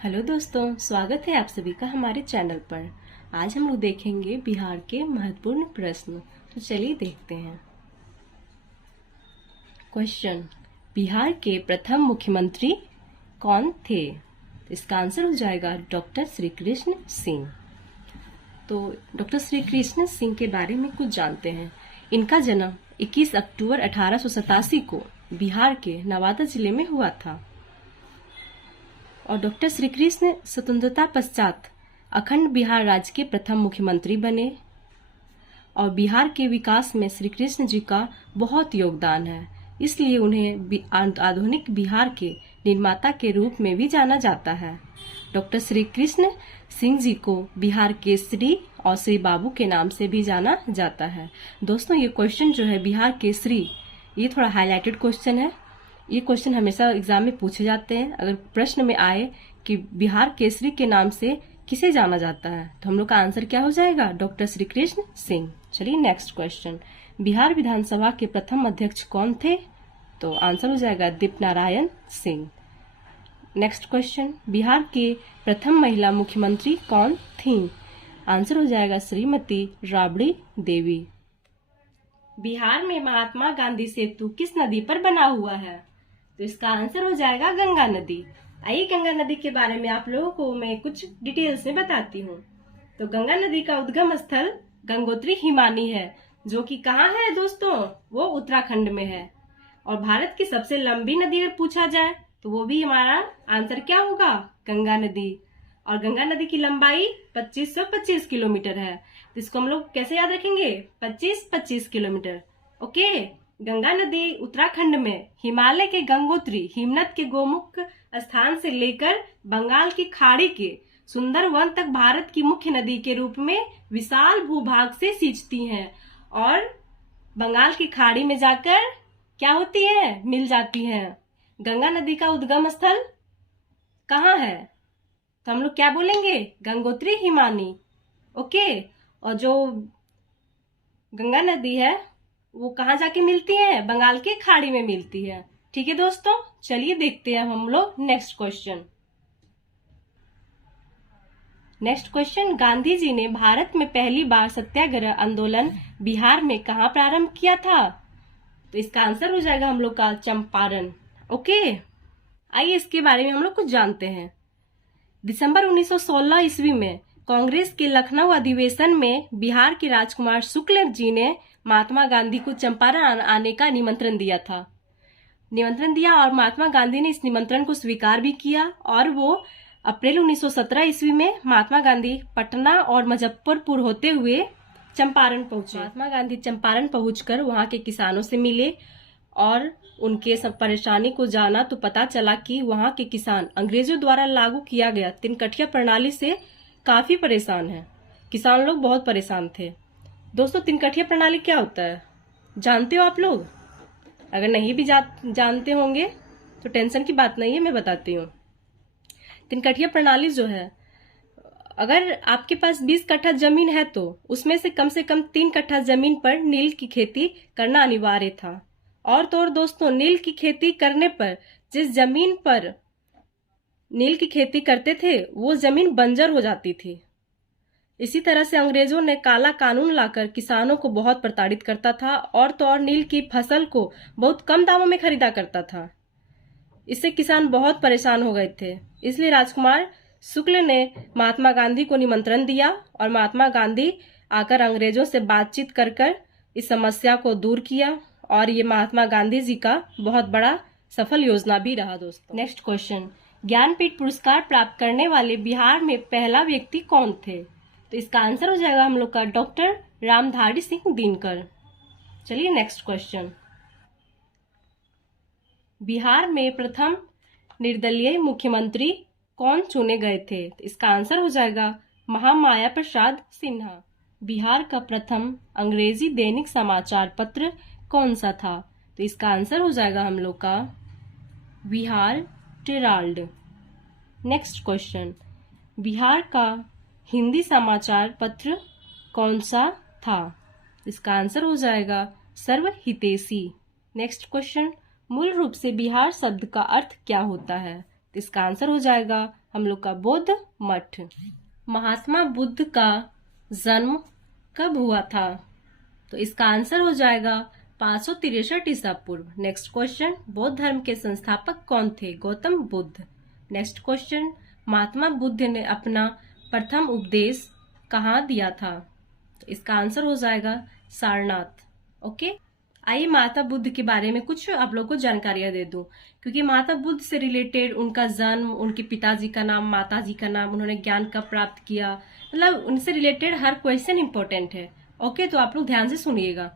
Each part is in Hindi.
हेलो दोस्तों, स्वागत है आप सभी का हमारे चैनल पर। आज हम लोग देखेंगे बिहार के महत्वपूर्ण प्रश्न। तो चलिए देखते हैं। क्वेश्चन, बिहार के प्रथम मुख्यमंत्री कौन थे? इसका आंसर हो जाएगा डॉक्टर श्री कृष्ण सिंह। तो डॉक्टर श्री कृष्ण सिंह के बारे में कुछ जानते हैं। इनका जन्म 21 अक्टूबर 1887 को बिहार के नवादा जिले में हुआ था और डॉक्टर श्री कृष्ण स्वतंत्रता पश्चात अखंड बिहार राज्य के प्रथम मुख्यमंत्री बने और बिहार के विकास में श्री कृष्ण जी का बहुत योगदान है, इसलिए उन्हें आधुनिक बिहार के निर्माता के रूप में भी जाना जाता है। डॉक्टर श्री कृष्ण सिंह जी को बिहार केसरी और श्री बाबू के नाम से भी जाना जाता है। दोस्तों, ये क्वेश्चन जो है बिहार केसरी, ये थोड़ा हाईलाइटेड क्वेश्चन है। ये क्वेश्चन हमेशा एग्जाम में पूछे जाते हैं। अगर प्रश्न में आए कि बिहार केसरी के नाम से किसे जाना जाता है, तो हम लोग का आंसर क्या हो जाएगा? डॉक्टर श्री कृष्ण सिंह। चलिए नेक्स्ट क्वेश्चन, बिहार विधानसभा के प्रथम अध्यक्ष कौन थे? तो आंसर हो जाएगा दीपनारायण सिंह। नेक्स्ट क्वेश्चन, बिहार के प्रथम महिला मुख्यमंत्री कौन थी? आंसर हो जाएगा श्रीमती राबड़ी देवी। बिहार में महात्मा गांधी सेतु किस नदी पर बना हुआ है? तो इसका आंसर हो जाएगा गंगा नदी। आइए गंगा नदी के बारे में आप लोगों को मैं कुछ डिटेल्स में बताती हूँ। तो गंगा नदी का उद्गम स्थल गंगोत्री हिमानी है, जो कि कहाँ है दोस्तों? वो उत्तराखंड में है। और भारत की सबसे लंबी नदी अगर पूछा जाए तो वो भी हमारा आंसर क्या होगा? गंगा नदी। और गंगा नदी की लंबाई 2525 किलोमीटर है। तो इसको हम लोग कैसे याद रखेंगे? 25-25 किलोमीटर। ओके। गंगा नदी उत्तराखंड में हिमालय के गंगोत्री हिमनद के गोमुख स्थान से लेकर बंगाल की खाड़ी के सुंदरवन तक भारत की मुख्य नदी के रूप में विशाल भूभाग से सींचती हैं और बंगाल की खाड़ी में जाकर क्या होती है? मिल जाती हैं। गंगा नदी का उद्गम स्थल कहाँ है? तो हम लोग क्या बोलेंगे? गंगोत्री हिमानी। ओके। और जो गंगा नदी है वो कहाँ जाके मिलती है? बंगाल की खाड़ी में मिलती है। ठीक है दोस्तों, चलिए देखते हैं हम लोग next question. Next question, Gandhi ji ने भारत में पहली बार सत्याग्रह आंदोलन बिहार में कहाँ प्रारंभ किया था? तो इसका आंसर हो जाएगा हम लोग का चंपारण। ओके। आइए इसके बारे में हम लोग कुछ जानते हैं। दिसंबर 1916 ईस्वी में कांग्रेस के लखनऊ अधिवेशन में बिहार के राजकुमार शुक्ल जी ने महात्मा गांधी को चंपारण आने का निमंत्रण दिया और महात्मा गांधी ने इस निमंत्रण को स्वीकार भी किया और वो अप्रैल 1917 ईस्वी में महात्मा गांधी पटना और मुजफ्फरपुर होते हुए चंपारण पहुंचे। महात्मा गांधी चंपारण पहुंचकर वहां के किसानों से मिले और उनके सब परेशानी को जाना तो पता चला कि वहां के किसान अंग्रेजों द्वारा लागू किया गया तिनकठिया प्रणाली से काफी परेशान हैं। किसान लोग बहुत परेशान थे। दोस्तों, तिनकठिया प्रणाली क्या होता है जानते हो आप लोग? अगर नहीं भी जानते होंगे तो टेंशन की बात नहीं है, मैं बताती हूँ। तिनकठिया प्रणाली जो है, अगर आपके पास 20 कट्ठा जमीन है तो उसमें से कम 3 कट्ठा जमीन पर नील की खेती करना अनिवार्य था। और तो और दोस्तों, नील की खेती करने पर जिस जमीन पर नील की खेती करते थे वो जमीन बंजर हो जाती थी। इसी तरह से अंग्रेजों ने काला कानून लाकर किसानों को बहुत प्रताड़ित करता था और तो और नील की फसल को बहुत कम दामों में खरीदा करता था। इससे किसान बहुत परेशान हो गए थे। इसलिए राजकुमार शुक्ल ने महात्मा गांधी को निमंत्रण दिया और महात्मा गांधी आकर अंग्रेजों से बातचीत कर इस समस्या को दूर किया और ये महात्मा गांधी जी का बहुत बड़ा सफल योजना भी रहा। दोस्तों, नेक्स्ट क्वेश्चन, ज्ञानपीठ पुरस्कार प्राप्त करने वाले बिहार में पहला व्यक्ति कौन थे? तो इसका आंसर हो जाएगा हम लोग का डॉक्टर रामधारी सिंह दिनकर। चलिए नेक्स्ट क्वेश्चन, बिहार में प्रथम निर्दलीय मुख्यमंत्री कौन चुने गए थे? तो इसका आंसर हो जाएगा महामाया प्रसाद सिन्हा। बिहार का प्रथम अंग्रेजी दैनिक समाचार पत्र कौन सा था? तो इसका आंसर हो जाएगा हम लोग का बिहार टेराल्ड। नेक्स्ट क्वेश्चन, बिहार का हिंदी समाचार पत्र कौन सा था? इसका आंसर हो जाएगा सर्वहितैषी। नेक्स्ट क्वेश्चन, मूल रूप से बिहार शब्द का अर्थ क्या होता है? इसका आंसर हो जाएगा हम लोग का बौद्ध मठ। महात्मा बुद्ध का जन्म कब हुआ था? तो इसका आंसर हो जाएगा 563 ईसा पूर्व। नेक्स्ट क्वेश्चन, बौद्ध धर्म के संस्थापक कौन थे? गौतम बुद्ध। नेक्स्ट क्वेश्चन, महात्मा बुद्ध ने अपना प्रथम उपदेश कहाँ दिया था? तो इसका आंसर हो जाएगा सारनाथ। ओके, आइए महात्मा बुद्ध के बारे में कुछ आप लोगों को जानकारियां दे दूं, क्योंकि महात्मा बुद्ध से रिलेटेड उनका जन्म, उनके पिताजी का नाम, माताजी का नाम, उन्होंने ज्ञान कब प्राप्त किया, मतलब उनसे रिलेटेड हर क्वेश्चन इंपॉर्टेंट है। ओके, तो आप लोग ध्यान से सुनिएगा।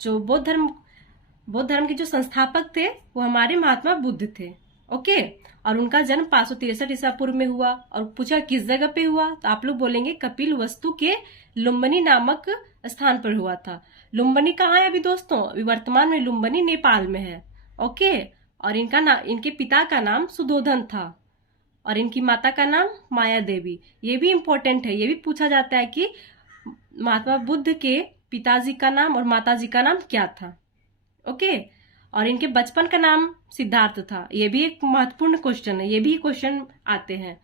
जो बौद्ध धर्म के जो संस्थापक थे वो हमारे महात्मा बुद्ध थे। ओके, और उनका जन्म 563 ईसा पूर्व में हुआ। और पूछा किस जगह पे हुआ, तो आप लोग बोलेंगे कपिल वस्तु के लुम्बिनी नामक स्थान पर हुआ था। लुम्बिनी कहाँ है अभी दोस्तों? अभी वर्तमान में लुम्बिनी नेपाल में है। ओके, और इनके पिता का नाम सुधोधन था और इनकी माता का नाम माया देवी। ये भी इम्पोर्टेंट है, ये भी पूछा जाता है कि महात्मा बुद्ध के पिताजी का नाम और माताजी का नाम क्या था। ओके, और इनके बचपन का नाम सिद्धार्थ था। ये भी एक महत्वपूर्ण क्वेश्चन है, ये भी क्वेश्चन आते हैं।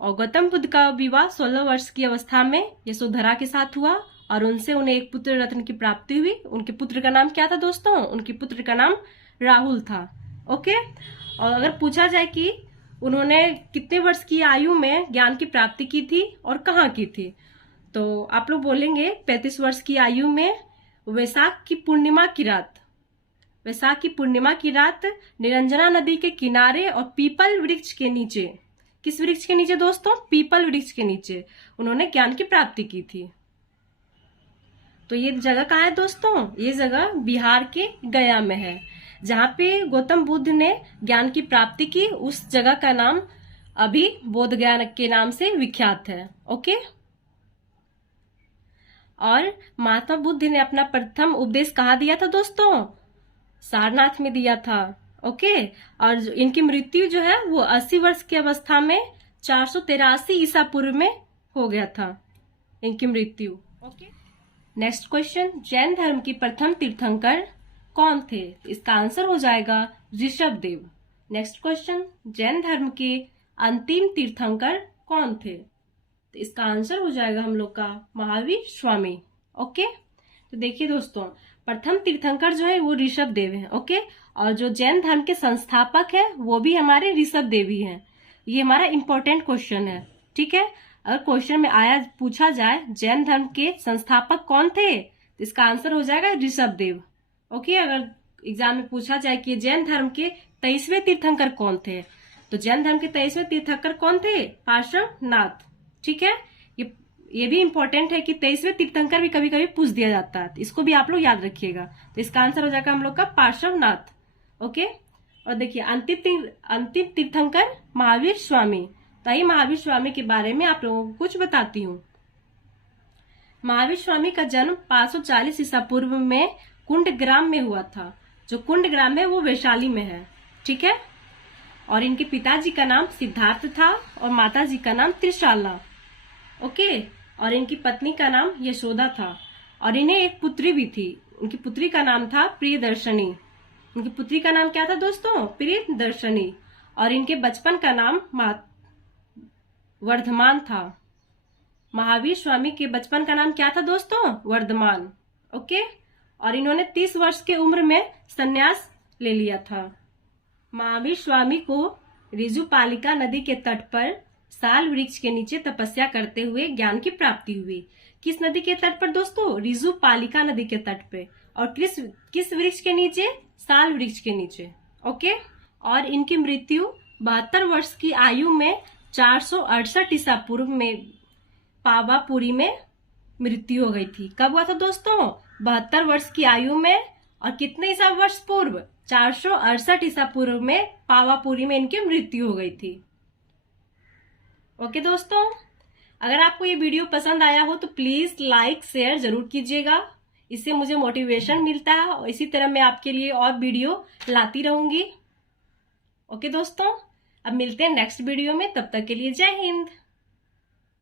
और गौतम बुद्ध का विवाह 16 वर्ष की अवस्था में यशोधरा के साथ हुआ और उन्हें एक पुत्र रत्न की प्राप्ति हुई। उनके पुत्र का नाम क्या था दोस्तों? उनके पुत्र का नाम राहुल था। ओके, और अगर पूछा जाए कि उन्होंने कितने वर्ष की आयु में ज्ञान की प्राप्ति की थी और कहाँ की थी, तो आप लोग बोलेंगे 35 वर्ष की आयु में वैशाख की पूर्णिमा की रात निरंजना नदी के किनारे और पीपल वृक्ष के नीचे। किस वृक्ष के नीचे दोस्तों? पीपल वृक्ष के नीचे उन्होंने ज्ञान की प्राप्ति की थी। तो ये जगह कहाँ है दोस्तों? ये जगह बिहार के गया में है। जहाँ पे गौतम बुद्ध ने ज्ञान की प्राप्ति की, उस जगह का नाम अभी बोध गया के नाम से विख्यात है। ओके, और महात्मा बुद्ध ने अपना प्रथम उपदेश कहाँ दिया था दोस्तों? सारनाथ में दिया था। ओके, और इनकी मृत्यु जो है वो 80 वर्ष की अवस्था में 483 ईसा पूर्व में हो गया था इनकी मृत्यु। ओके, नेक्स्ट क्वेश्चन, जैन धर्म की प्रथम तीर्थंकर कौन थे? इसका आंसर हो जाएगा ऋषभ देव। नेक्स्ट क्वेश्चन, जैन धर्म के अंतिम तीर्थंकर कौन थे? तो इसका आंसर हो जाएगा हम लोग का महावीर स्वामी। ओके, तो देखिए दोस्तों, प्रथम तीर्थंकर जो है वो ऋषभ देव है। ओके, और जो जैन धर्म के संस्थापक है वो भी हमारे ऋषभ देव ही हैं। ये हमारा इंपॉर्टेंट क्वेश्चन है। ठीक है, अगर क्वेश्चन में पूछा जाए जैन धर्म के संस्थापक कौन थे, तो इसका आंसर हो जाएगा ऋषभ देव। ओके, अगर एग्जाम में पूछा जाए कि जैन धर्म के 23वें तीर्थंकर कौन थे, तो जैन धर्म के 23वें तीर्थंकर कौन थे? पार्श्वनाथ। ठीक है, ये भी इंपॉर्टेंट है कि 23वें तीर्थंकर भी कभी कभी पूछ दिया जाता है, तो इसको भी आप लोग याद रखिएगा। तो इसका आंसर हो जाएगा हम लोग का पार्श्वनाथ। ओके, और देखिए अंतिम तीर्थंकर महावीर स्वामी। तो आइए महावीर स्वामी के बारे में आप लोगों को कुछ बताती हूँ। महावीर स्वामी का जन्म 540 ईसा पूर्व में कुंडग्राम में हुआ था। जो कुंडग्राम है वो वैशाली में है। ठीक है, और इनके पिताजी का नाम सिद्धार्थ था और माताजी का नाम त्रिशाला। ओके, और इनकी पत्नी का नाम यशोदा था और इन्हें एक पुत्री भी थी। उनकी पुत्री का नाम था प्रियदर्शनी। उनकी पुत्री का नाम क्या था दोस्तों? प्रियदर्शनी। और इनके बचपन का नाम वर्धमान था। महावीर स्वामी के बचपन का नाम क्या था दोस्तों? वर्धमान। ओके, और इन्होंने 30 वर्ष के उम्र में संन्यास ले लिया था। महावीर स्वामी को ऋजुपालिका नदी के तट पर साल वृक्ष के नीचे तपस्या करते हुए ज्ञान की प्राप्ति हुई। किस नदी के तट पर दोस्तों? ऋजुपालिका नदी के तट पे। और किस वृक्ष के नीचे? साल वृक्ष के नीचे। ओके, और इनकी मृत्यु 72 वर्ष की आयु में 468 ईसा पूर्व में पावापुरी में मृत्यु हो गई थी। कब हुआ था दोस्तों? 72 वर्ष की आयु में, और कितने ईसा वर्ष पूर्व? 468 ईसा पूर्व में पावापुरी में इनकी मृत्यु हो गई थी। ओके दोस्तों, अगर आपको ये वीडियो पसंद आया हो तो प्लीज लाइक शेयर जरूर कीजिएगा। इससे मुझे मोटिवेशन मिलता है और इसी तरह मैं आपके लिए और वीडियो लाती रहूंगी। ओके दोस्तों, अब मिलते हैं नेक्स्ट वीडियो में, तब तक के लिए जय हिंद।